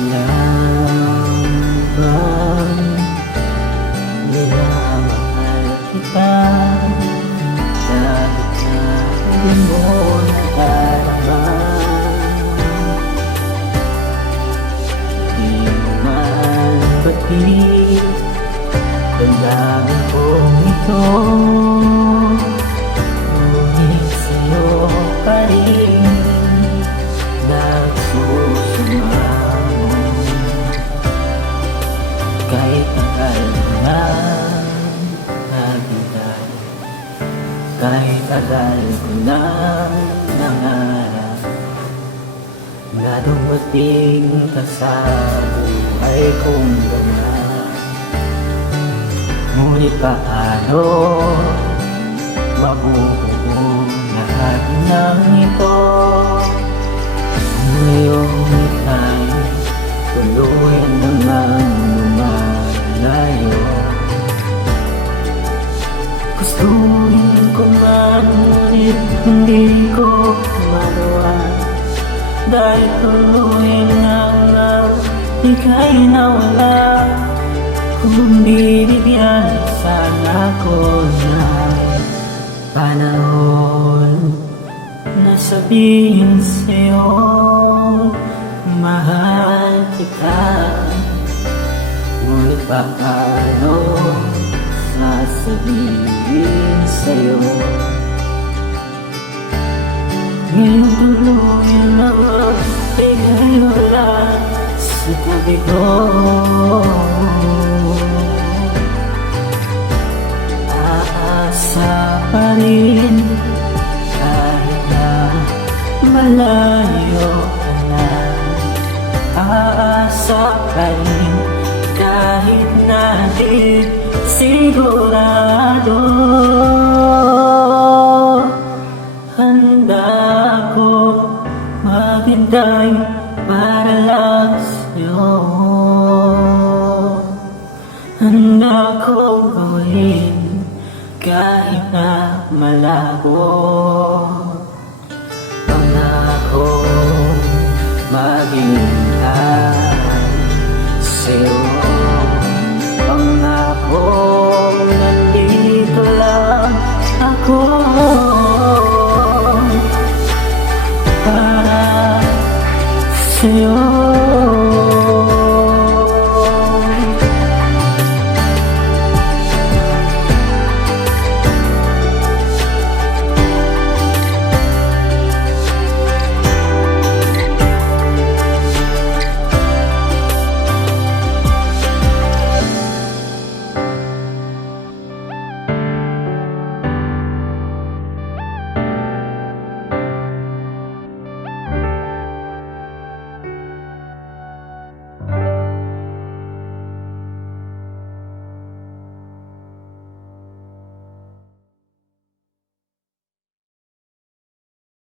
Alam bang minamahal kita kahit na hindi mo nadarama? Di man batid damdamin kong ito, ngunit sa'yo pa rin nagsusumamo. Kahit tagal na naghintay, kahit tagal ko na nangarap na dumating ka sa buhay kong ganyan. Ngunit paano mabubuo lahat ng ito? Ngayong ika'y tuluyan naman lumalayo. Gustuin ko man, ngunit hindi ko magawa, dahil tuluyan ang ika'y nawala. Kung bibigyan sana ko ng panahon na sabihin sa'yo mahal kita, ngunit paano sasabihin sa'yo? Ngayon tuluyan na ika'y wala sa tabi ko. Aasa pa rin kahit na malayo ka na. Aasa pa rin kahit na di sigurado. Handa ko maghintay para lang sa'yo. Handa ko gawin kahit na malabo. Pangako maghintay sa'yo. Pangako nandito lang ako para sa'yo.